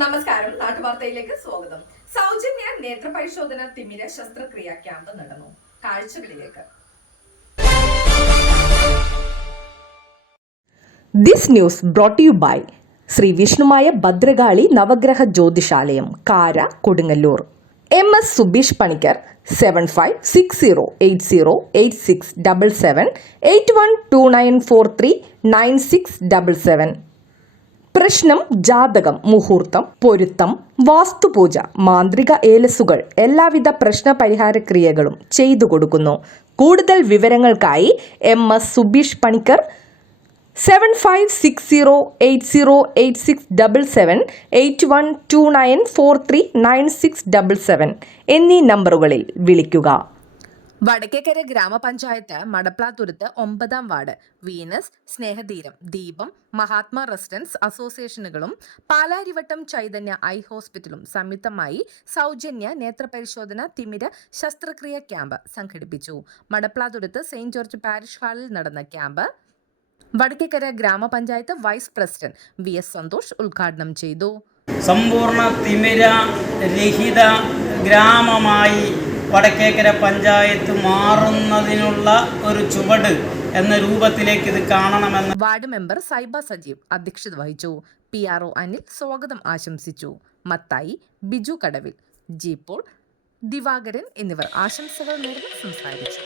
നമസ്കാരം നാട്ടുവാർത്തയിലേക്ക് സ്വാഗതം. സൗജന്യ നേത്രപരിശോധന തിമിര ശസ്ത്രക്രിയ ക്യാമ്പ് നടന്നു. കാഴ്ചകളിലേക്ക്. This news brought you by Shri Vishnumaya Bhadrakali Navagraha Jyothishalayam Kara Kodungallur. M S Subeesh Panicker seven five six zero eight zero eight six double seven eight one two nine four three nine six double seven പ്രശ്നം ജാതകം മുഹൂർത്തം പൊരുത്തം വാസ്തുപൂജ മാന്ത്രിക ഏലസുകൾ എല്ലാവിധ പ്രശ്ന പരിഹാര ക്രിയകളും ചെയ്തു കൊടുക്കുന്നു. കൂടുതൽ വിവരങ്ങൾക്കായി M S Subeesh Panicker seven five six zero eight zero eight six double seven eight one two nine four three nine six double seven എന്നീ നമ്പറുകളിൽ വിളിക്കുക. വടക്കേക്കര ഗ്രാമപഞ്ചായത്ത് മടപ്ലാതുരുത്ത് ഒമ്പതാം ward. Venus Snehatheeram Deepam Mahatma residents അസോസിയേഷനുകളും Palarivattom Chaitanya eye ഹോസ്പിറ്റലും സംയുക്തമായി സൗജന്യ നേത്രപരിശോധന തിമിര ശസ്ത്രക്രിയ ക്യാമ്പ് സംഘടിപ്പിച്ചു. മടപ്ലാതുരുത്ത് സെയിന്റ് ജോർജ് പാരിഷ് ഹാളിൽ നടന്ന ക്യാമ്പ് വടക്കേക്കര ഗ്രാമപഞ്ചായത്ത് vice president V S Santhosh ഉദ്ഘാടനം ചെയ്തു. സമ്പൂർണ തിമിര രഹിത ഗ്രാമമായി വടക്കേക്കര പഞ്ചായത്ത് മാറുന്നതിനുള്ള ഒരു ചുവട് എന്ന രൂപത്തിലേക്ക് ഇത് കാണണമെന്ന് വാർഡ് മെമ്പർ സൈബ സജീവ് അധ്യക്ഷത വഹിച്ചു. പി ആർ ഒ അനിൽ സ്വാഗതം ആശംസിച്ചു. മത്തായി ബിജു കടവിൽ ജി പോൾ ദിവാകരൻ എന്നിവർ ആശംസകൾ നേർന്ന് സംസാരിച്ചു.